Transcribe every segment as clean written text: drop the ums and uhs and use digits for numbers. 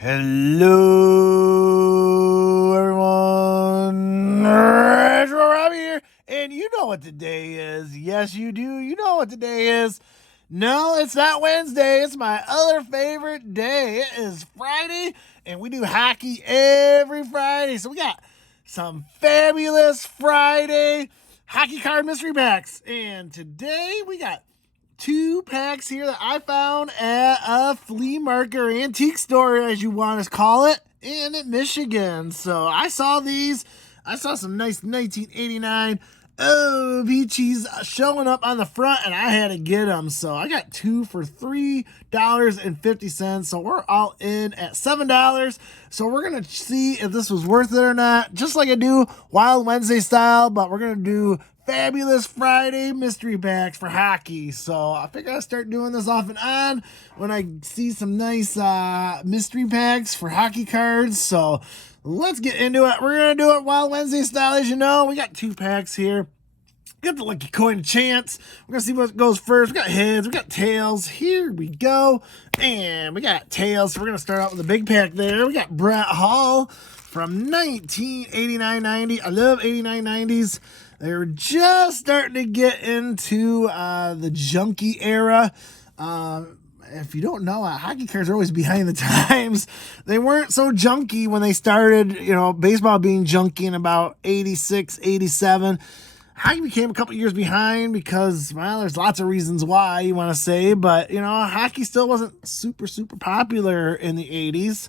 Hello, everyone. It's Robbie here, and you know what today is. Yes, you do. You know what today is. No, it's not Wednesday. It's my other favorite day. It is Friday, and we do hockey every Friday. So we got some fabulous Friday hockey card mystery packs. And today we got 2 packs here that I found at a flea market or antique store, as you want to call it, in Michigan. So I saw these. I saw some nice 1989 peaches showing up on the front, and I had to get them. So I got 2 for $3.50. So we're all in at $7. So we're going to see if this was worth it or not, just like I do Wild Wednesday style, but we're going to do fabulous Friday mystery packs for hockey. So I figure I'll start doing this off and on when I see some nice mystery packs for hockey cards. So let's get into it. We're going to do it Wild Wednesday style, as you know. We got 2 packs here. Got the lucky coin chance. We're going to see what goes first. We got heads. We got tails. Here we go. And we got tails. So we're going to start out with the big pack there. We got Brett Hall from 1989-90. I love 89-90s. They're just starting to get into the junky era. If you don't know, hockey cards are always behind the times. They weren't so junky when they started, baseball being junky in about 86, 87. Hockey became a couple years behind because, well, there's lots of reasons why you want to say, but, hockey still wasn't super, super popular in the 80s.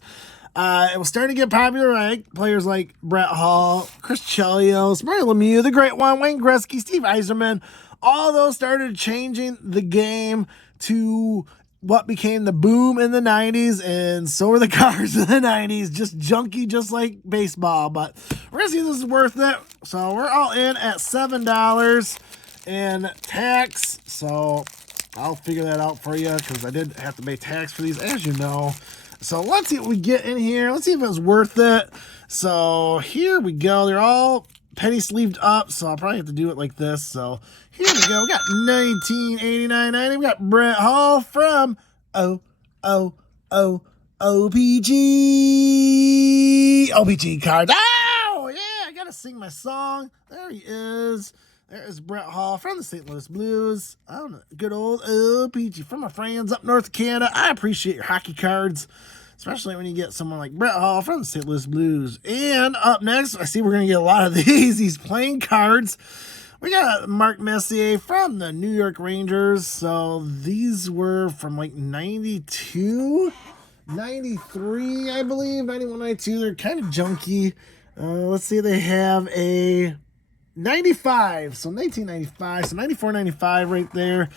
It was starting to get popular, right? Players like Brett Hall, Chris Chelios, Mario Lemieux, the great one, Wayne Gretzky, Steve Yzerman. All those started changing the game to what became the boom in the 90s, and so were the cards in the 90s. Just junky, just like baseball. But we're going to see if this is worth it. So we're all in at $7 in tax. So I'll figure that out for you because I did have to pay tax for these, as you know. So let's see what we get in here. Let's see if it's worth it. So here we go. They're all penny sleeved up, so I'll probably have to do it like this. So here we go. We got 1989-90. We got Brett Hall from OPG cards. Oh, yeah, I got to sing my song. There he is. There is Brett Hall from the St. Louis Blues. Good old OPG from my friends up north of Canada. I appreciate your hockey cards, especially when you get someone like Brett Hall from the St. Louis Blues. And up next, I see we're going to get a lot of these playing cards. We got Mark Messier from the New York Rangers. So these were from like 92, 93, I believe, 91, 92. They're kind of junky. Let's see, they have a 95, so 1995, so 94, 95 right there.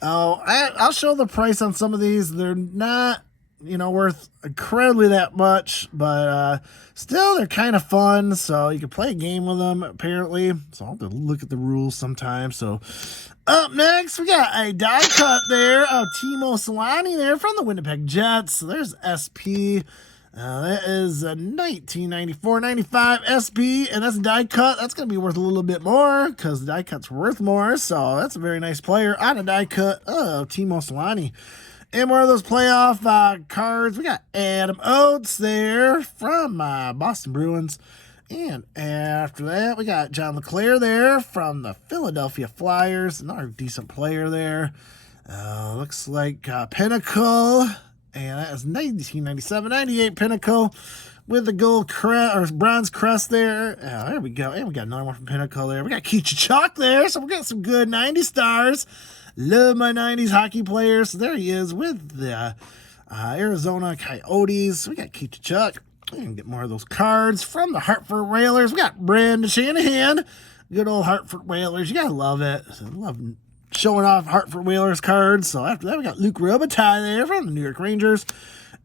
I'll show the price on some of these. They're not, worth incredibly that much, but still they're kind of fun. So you can play a game with them, apparently. So I'll have to look at the rules sometime. So up next, we got a die cut there of Timo Solani there from the Winnipeg Jets. So there's SP. That is a 1994-95 SP, and that's a die cut. That's going to be worth a little bit more because the die cut's worth more. So that's a very nice player on a die cut of Timo Solani. And more of those playoff cards. We got Adam Oates there from Boston Bruins. And after that, we got John LeClair there from the Philadelphia Flyers. Another decent player there. Looks like Pinnacle. And that is 1997-98 Pinnacle with the gold crest or bronze crest there. There we go. And we got another one from Pinnacle there. We got Keith Chuck there. So we're getting some good 90 stars. Love my 90s hockey players. So there he is with the Arizona Coyotes. We got Keith Chuck. We can get more of those cards from the Hartford Whalers. We got Brandon Shanahan. Good old Hartford Whalers. You got to love it. I love showing off Hartford Whalers cards. So after that, we got Luke Robitaille there from the New York Rangers.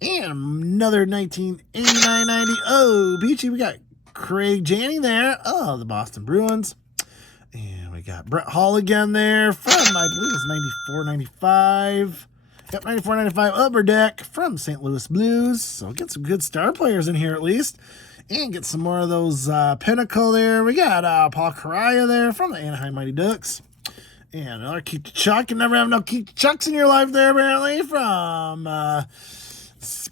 And another 1989-90 Beachy. We got Craig Janney there. Oh, the Boston Bruins. And we got Brett Hall again there from, I believe it's 94-95. Yep, 94-95 Upper Deck from St. Louis Blues. So get some good star players in here at least. And get some more of those Pinnacle there. We got Paul Correa there from the Anaheim Mighty Ducks. And another Keep the Chuck. You never have no Keep the Chucks in your life there, apparently, from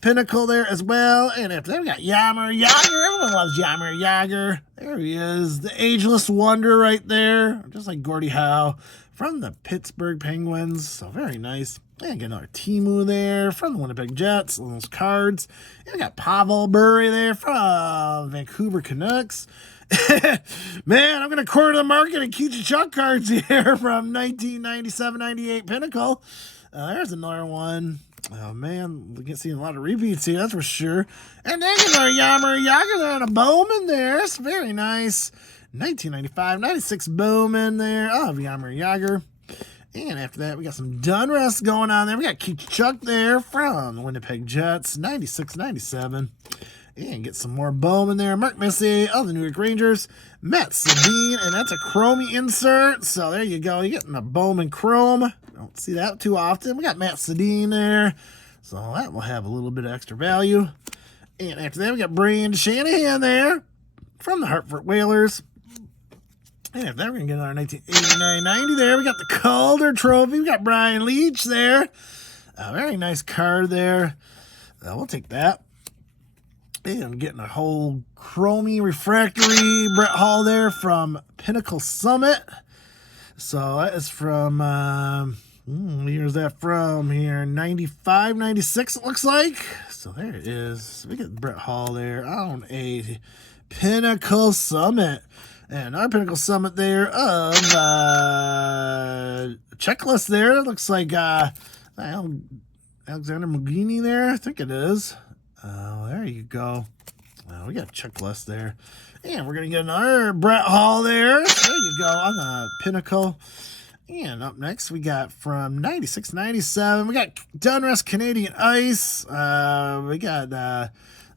Pinnacle there as well. And after that, we got Jaromir Jagr. Everyone loves Jaromir Jagr. There he is, the ageless wonder right there, just like Gordie Howe from the Pittsburgh Penguins. So very nice. And get another Timu there from the Winnipeg Jets on those cards. And we got Pavel Bure there from Vancouver Canucks. Man, I'm going to corner the market and Keep the Chuck cards here from 1997-98 Pinnacle. There's another one. Oh, man, we can see a lot of repeats here, that's for sure. And then another Jaromir Jagr there and a Bowman there. It's very nice. 1995-96 Bowman there of Jaromir Jagr. And after that, we got some Dunrust going on there. We got Keith Chuck there from the Winnipeg Jets, 96-97. And get some more Bowman there. Mark Messier of the New York Rangers. Matt Sedin, and that's a chromey insert. So there you go. You're getting a Bowman chrome. Don't see that too often. We got Matt Sedin there. So that will have a little bit of extra value. And after that, we got Brian Shanahan there from the Hartford Whalers. And after that, we're going to get another 1989-90 there. We got the Calder Trophy. We got Brian Leetch there. A very nice card there. We'll take that. And getting a whole chromey refractory Brett Hall there from Pinnacle Summit. So that is from, what year is that from here? 95, 96 it looks like. So there it is. We get Brett Hall there on a Pinnacle Summit. And our Pinnacle Summit there of checklist there. It looks like Alexander Mugini there. I think it is. There you go. We got a checklist there. And we're going to get another Brett Hall there. There you go on the Pinnacle. And up next, we got from 96-97. We got Dunrust Canadian Ice. We got, is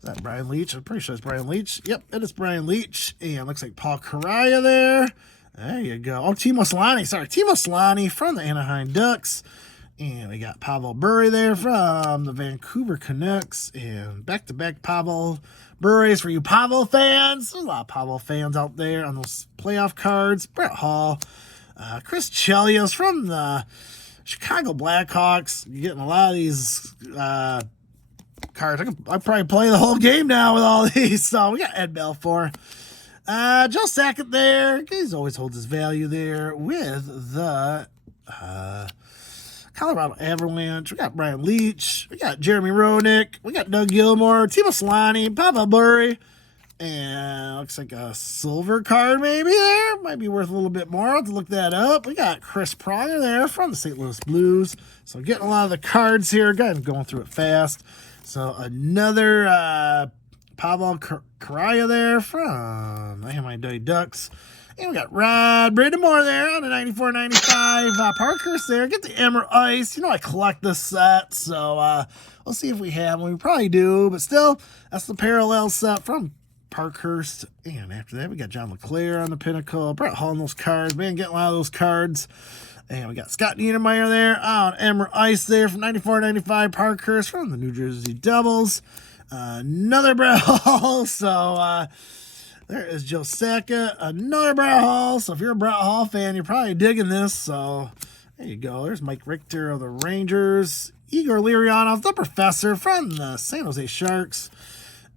that Brian Leetch? I'm pretty sure it's Brian Leetch. Yep, it is Brian Leetch. And looks like Paul Correa there. There you go. Oh, Timo Solani. Sorry, Timo Solani from the Anaheim Ducks. And we got Pavel Bure there from the Vancouver Canucks. And back-to-back Pavel Bures for you Pavel fans. There's a lot of Pavel fans out there on those playoff cards. Brett Hall. Chris Chelios from the Chicago Blackhawks. You're getting a lot of these cards. I probably play the whole game now with all these. So we got Ed Belfour. Joe Sakic there. He's always holds his value there with the Colorado Avalanche. We got Brian Leetch. We got Jeremy Roenick. We got Doug Gilmour. Timo Solani. Pavel Bure. And looks like a silver card maybe there. Might be worth a little bit more. I'll have to look that up. We got Chris Pronger there from the St. Louis Blues. So getting a lot of the cards here. Again, going through it fast. So another Pavel Correa there from the Anaheim Ducks. And we got Rod Brindamore there on the 94-95 Parkhurst there. Get the Emerald Ice. You know I collect this set, so we'll see if we have one. We probably do, but still, that's the parallel set from Parkhurst. And after that, we got John LeClair on the Pinnacle. Brett Hall on those cards. Man, getting a lot of those cards. And we got Scott Niedermayer there on Emerald Ice there from 94-95 Parkhurst from the New Jersey Devils. Another Brett Hall, so there is Joe Sakic, another Brett Hall. So if you're a Brett Hall fan, you're probably digging this. So there you go. There's Mike Richter of the Rangers. Igor Larionov, the professor from the San Jose Sharks.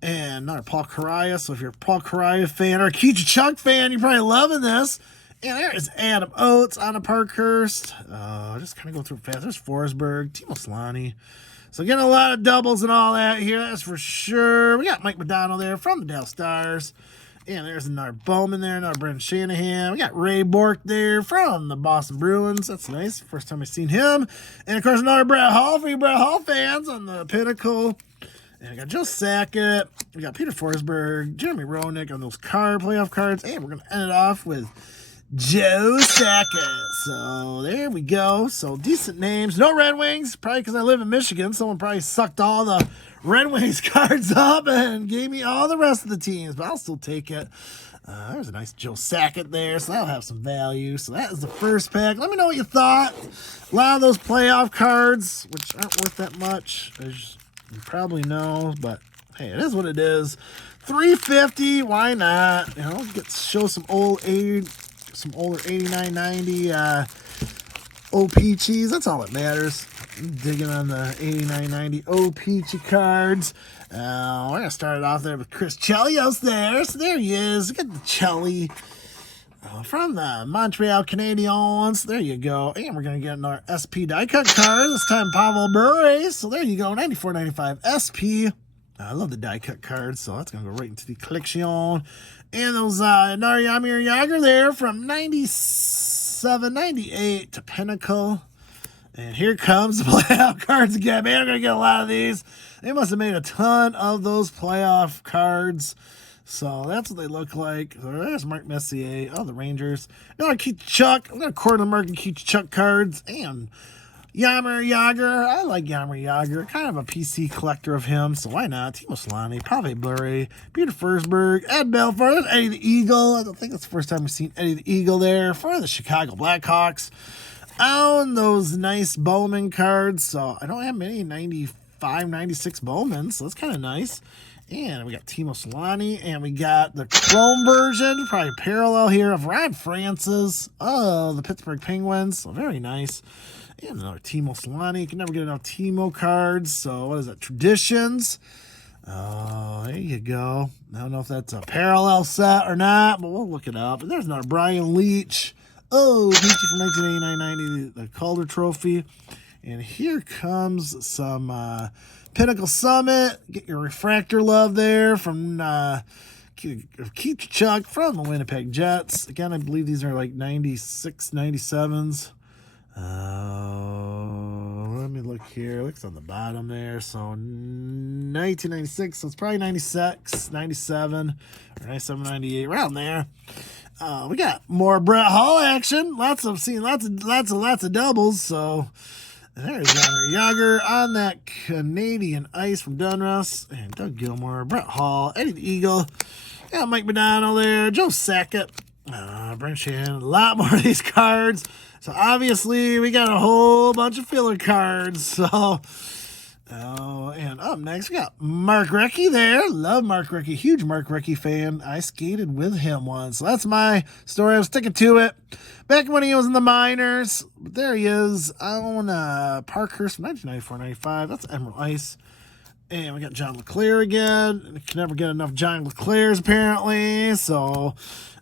And another Paul Correa. So if you're a Paul Correa fan or a Keith Chuck fan, you're probably loving this. And there is Adam Oates on a Parkhurst. Just kind of go through fast. There's Forsberg, Timo Solani. So getting a lot of doubles and all that here. That's for sure. We got Mike McDonald there from the Dallas Stars. And there's another Bowman there, another Brendan Shanahan. We got Ray Bourque there from the Boston Bruins. That's nice. First time I've seen him. And, of course, another Brett Hall for you Brett Hall fans on the Pinnacle. And we got Joe Sakic. We got Peter Forsberg, Jeremy Roenick on those playoff cards. And we're going to end it off with Joe Sakic. So there we go. So decent names. No Red Wings. Probably because I live in Michigan. Someone probably sucked all the Red Wings cards up and gave me all the rest of the teams, but I'll still take it. There's a nice Joe Sakic there, so that'll have some value. So that is the first pack. Let me know what you thought. A lot of those playoff cards, which aren't worth that much, as you probably know, but hey, it is what it is. $350, why not? You know, show some older 89.90 O-Peachies. That's all that matters. I'm digging on the 89.90 O-Peachy cards. We're going to start it off there with Chris Chelios there. So there he is. Get the Chelly from the Montreal Canadiens. There you go. And we're going to get another SP die cut card. This time Pavel Bure. So there you go. 94.95 SP. I love the die cut cards, so that's going to go right into the collection. And those Jaromir Jagr there from 97.98 to Pinnacle. And here comes the playoff cards again. Man, I'm going to get a lot of these. They must have made a ton of those playoff cards. So that's what they look like. So there's Mark Messier. Oh, the Rangers. Another Keith Chuck. I'm going to quarter the market Keith Chuck cards. And Jaromir Jagr. I like Jaromir Jagr. Kind of a PC collector of him, so why not? Timo Solani, Pavel Bure, Peter Forsberg, Ed Belfour, Eddie the Eagle. I don't think that's the first time we've seen Eddie the Eagle there for the Chicago Blackhawks. On those nice Bowman cards, so I don't have many 95, 96 Bowman, so that's kind of nice. And we got Timo Solani, and we got the Chrome version, probably parallel here, of Ron Francis. Oh, the Pittsburgh Penguins, so very nice. And another Timo Solani. You can never get enough Timo cards. So what is that? Traditions. Oh, there you go. I don't know if that's a parallel set or not, but we'll look it up. And there's another Brian Leach. Oh, Leachy from 1989-90, the Calder Trophy. And here comes some Pinnacle Summit. Get your refractor love there from Keith Chuck from the Winnipeg Jets. Again, I believe these are like 96, 97s. Let me look here. Looks on the bottom there. So 1996. So it's probably 96, 97, or 97, 98, around there. We got more Brett Hall action. Lots of doubles. So there's Jaromir Jagr on that Canadian ice from Dunruss, and Doug Gilmour, Brett Hall, Eddie the Eagle. Got Mike Modano there, Joe Sakic, Brent Shannon. A lot more of these cards. So obviously we got a whole bunch of filler cards. So, and up next we got Mark Recchi there. Love Mark Recchi, huge Mark Recchi fan. I skated with him once. So that's my story. I was sticking to it. Back when he was in the minors. But there he is on Parkhurst from 1994-95. That's Emerald Ice. And we got John LeClair again. Can never get enough John LeClairs apparently. So,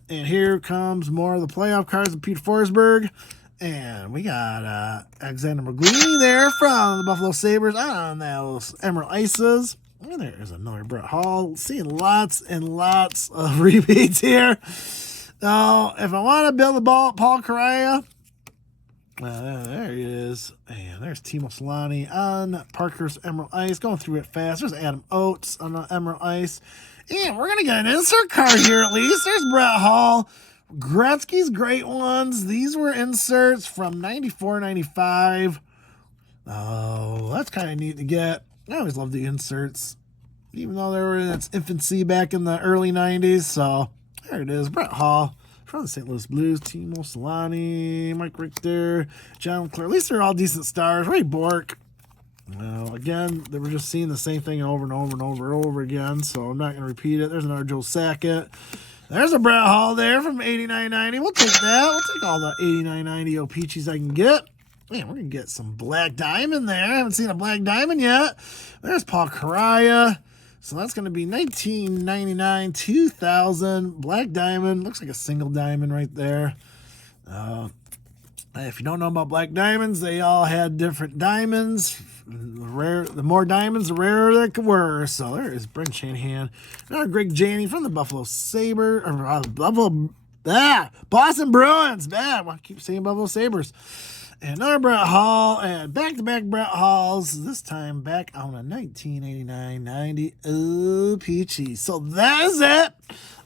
and here comes more of the playoff cards of Peter Forsberg. And we got Alexander McGueen there from the Buffalo Sabres on those Emerald Ices. And there's another Brett Hall. Seeing lots and lots of repeats here. Now, if I want to build the ball, Paul Kariya, there he is. And there's Timo Solani on Parker's Emerald Ice. Going through it fast. There's Adam Oates on the Emerald Ice. And we're going to get an insert card here at least. There's Brett Hall. Gretzky's great ones. These were inserts from 94, 95. Oh, that's kind of neat to get. I always love the inserts, even though they were in its infancy back in the early 90s. So there it is. Brett Hall from the St. Louis Blues. Timo Solani, Mike Richter, John LeClair. At least they're all decent stars. Ray Bork. Again, they were just seeing the same thing over and over and over and over again. So I'm not going to repeat it. There's another Joe Sakic. There's a Brett Hall there from 89.90. We'll take that. We'll take all the 89.90 O-Peachies I can get. Man, we're going to get some Black Diamond there. I haven't seen a Black Diamond yet. There's Paul Kariya. So that's going to be 1999, 2000. Black Diamond. Looks like a single diamond right there. If you don't know about Black Diamonds, they all had different diamonds. The more diamonds, the rarer they were. So there is Brent Shanahan. Another Greg Janney from the Buffalo Sabres. Boston Bruins. I keep saying Buffalo Sabres. And another Brett Hall. And back-to-back Brett Halls. This time back on a 1989-90 O-Peachy. So that is it. A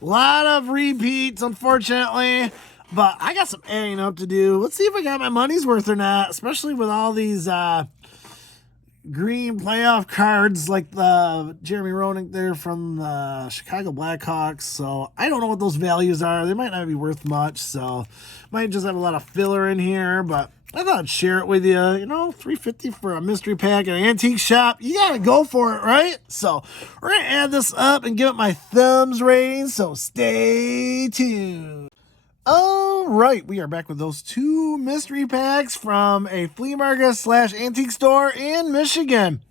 lot of repeats, unfortunately. But I got some adding up to do. Let's see if I got my money's worth or not. Especially with all these green playoff cards like the Jeremy Roenick there from the Chicago Blackhawks. So I don't know what those values are. They might not be worth much. So might just have a lot of filler in here. But I thought I'd share it with you. You know, $3.50 for a mystery pack at an antique shop. You got to go for it, right? So we're going to add this up and give it my thumbs rating. So stay tuned. All right, we are back with those two mystery packs from a flea market / antique store in Michigan.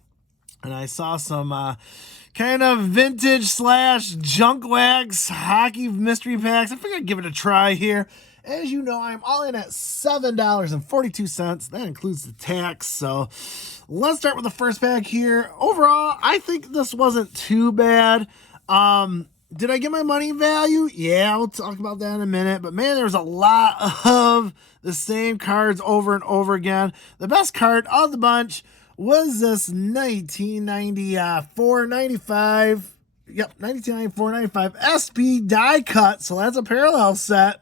And I saw some kind of vintage / junk wax hockey mystery packs. I figured I'd give it a try here. As you know, I'm all in at $7.42. That includes the tax. So let's start with the first pack here. Overall, I think this wasn't too bad. Did I get my money value? Yeah, we'll talk about that in a minute. But man, there's a lot of the same cards over and over again. The best card of the bunch was this 1994-95. Yep, 1994-95 SP die cut. So that's a parallel set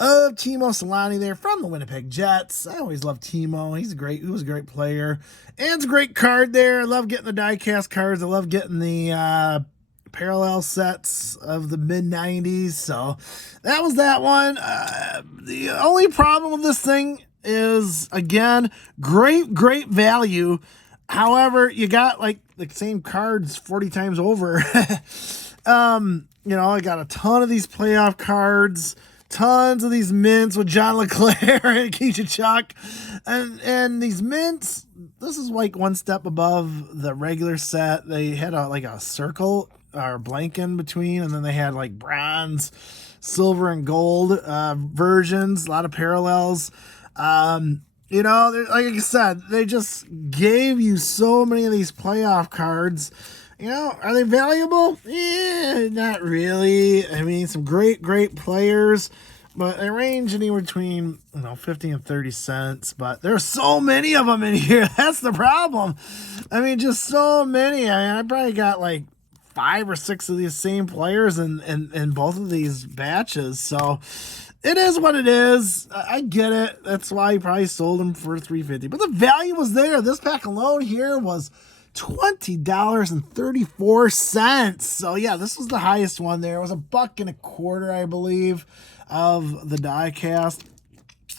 of Timo Solani there from the Winnipeg Jets. I always love Timo. He was a great player. And it's a great card there. I love getting the die cast cards. I love getting the parallel sets of the mid-90s. So that was that one. The only problem with this thing is, again, great value. However, you got like the same cards 40 times over. You know, I got a ton of these playoff cards, tons of these mints with John LeClair and Keisha Chuck. And these mints, this is like one step above the regular set. They had a circle or blank in between, and then they had like bronze, silver, and gold versions, a lot of parallels. You know, like I said, they just gave you so many of these playoff cards. You know, are they valuable? Yeah, not really. I mean, some great players, but they range anywhere between, 50 and 30 cents. But there's so many of them in here. That's the problem. I mean, just so many. I mean, I probably got like 5 or 6 of these same players in both of these batches. So it is what it is. I get it. That's why you probably sold them for $3.50. But the value was there. This pack alone here was $20.34. So yeah, this was the highest one there. It was $1.25, I believe, of the die cast.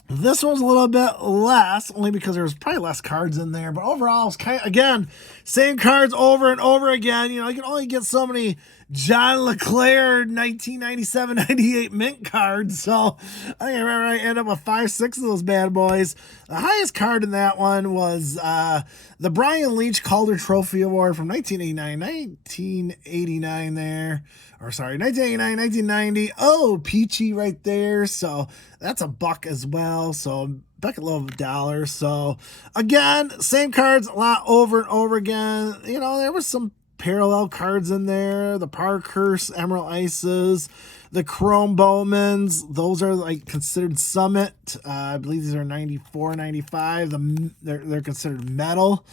This one's a little bit less, only because there was probably less cards in there. But overall, it's kind of, again, same cards over and over again. You know, you can only get so many John LeClair 1997-98 mint cards. So I think I end up with 5-6 of those bad boys. The highest card in that one was the Brian Leach Calder Trophy Award from 1989 there. Or sorry, 1989, 1990. Oh, peachy right there. So that's $1 as well. So bucket low of $1. So again, same cards a lot over and over again. You know, there was some parallel cards in there. The Parkhurst Emerald Ices, the Chrome Bowmans. Those are like considered Summit. I believe these are 94, 95. They're considered metal.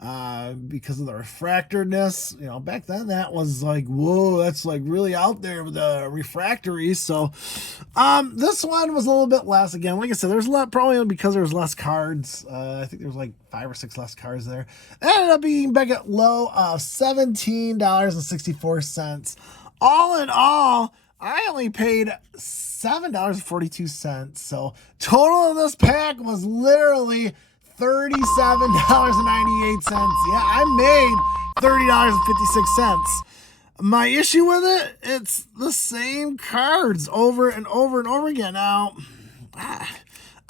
Because of the refractoriness. You know, back then that was like, whoa, that's like really out there with the refractory. So this one was a little bit less. Again, like I said, there's a lot, probably because there's less cards. I think there was like 5 or 6 less cards there. It ended up being back at low of $17.64. All in all, I only paid $7.42. So total of this pack was literally $37.98. Yeah, I made $30.56. My issue with it, it's the same cards over and over and over again. Now, I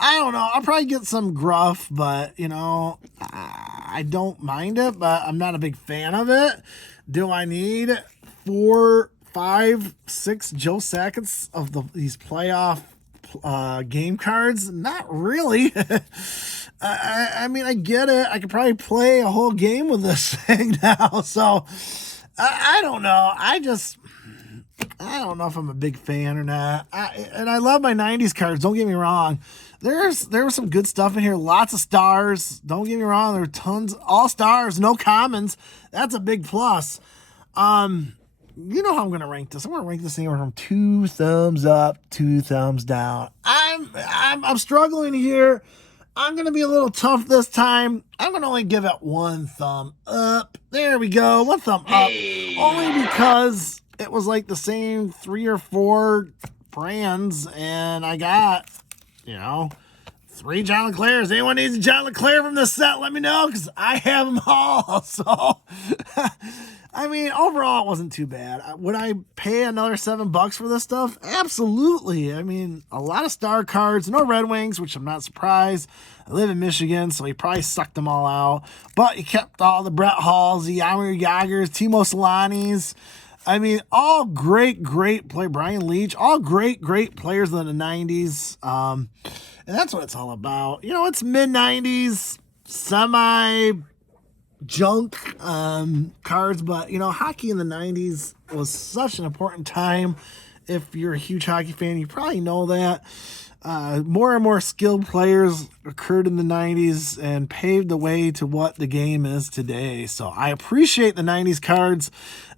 don't know. I'll probably get some gruff, but, you know, I don't mind it, but I'm not a big fan of it. Do I need 4, 5, 6 Joe Sackett's of these playoff game cards? Not really. I mean, I get it. I could probably play a whole game with this thing now. So I don't know. I don't know if I'm a big fan or not. And I love my 90s cards. Don't get me wrong. There was some good stuff in here. Lots of stars. Don't get me wrong. There were tons, all stars, no commons. That's a big plus. You know how I'm going to rank this. I'm going to rank this anywhere from 2 thumbs up, 2 thumbs down. I'm struggling here. I'm going to be a little tough this time. I'm going to only give it one thumb up. There we go. One thumb up. Only because it was like the same 3 or 4 brands, and I got, 3 John Leclercs. Anyone needs a John Leclerc from this set, let me know, because I have them all. So, I mean, overall, it wasn't too bad. Would I pay another $7 for this stuff? Absolutely. I mean, a lot of star cards, no Red Wings, which I'm not surprised. I live in Michigan, so he probably sucked them all out. But he kept all the Brett Halls, the Jaromir Jagrs, Timo Solanis. I mean, all great play. Brian Leach, all great players in the 90s. And that's what it's all about. It's mid-90s, semi-junk cards, but, hockey in the 90s was such an important time. If you're a huge hockey fan, you probably know that. More and more skilled players occurred in the 90s and paved the way to what the game is today. So I appreciate the 90s cards.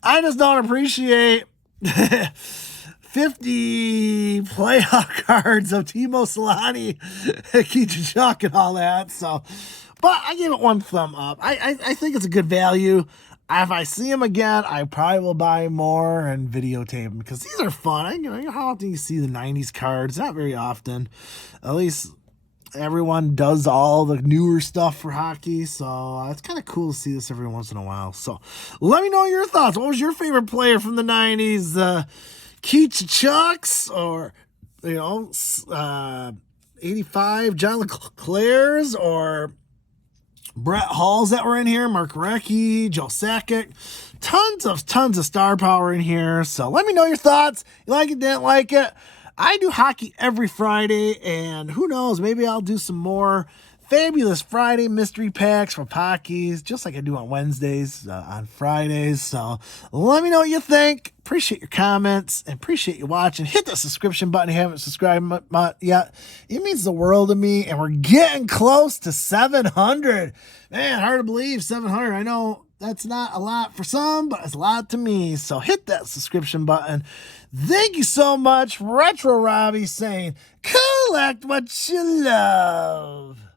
I just don't appreciate 50 playoff cards of Timo Solani, Keith Chuck, and all that. So, but I give it one thumb up. I think it's a good value. If I see them again, I probably will buy more and videotape them because these are fun. How often you see the 90s cards? Not very often. At least everyone does all the newer stuff for hockey, so it's kind of cool to see this every once in a while. So let me know your thoughts. What was your favorite player from the 90s? Keith Chucks or, 85 John Leclerc's or Brett Halls that were in here, Mark Recchi, Joe Sakic, tons of star power in here. So let me know your thoughts. You like it, didn't like it? I do hockey every Friday, and who knows, maybe I'll do some more fabulous Friday mystery packs for Pockies, just like I do on Wednesdays, on Fridays. So let me know what you think. Appreciate your comments and appreciate you watching. Hit that subscription button if you haven't subscribed yet. It means the world to me, and we're getting close to 700. Man, hard to believe, 700. I know that's not a lot for some, but it's a lot to me. So hit that subscription button. Thank you so much. Retro Robbie saying, collect what you love.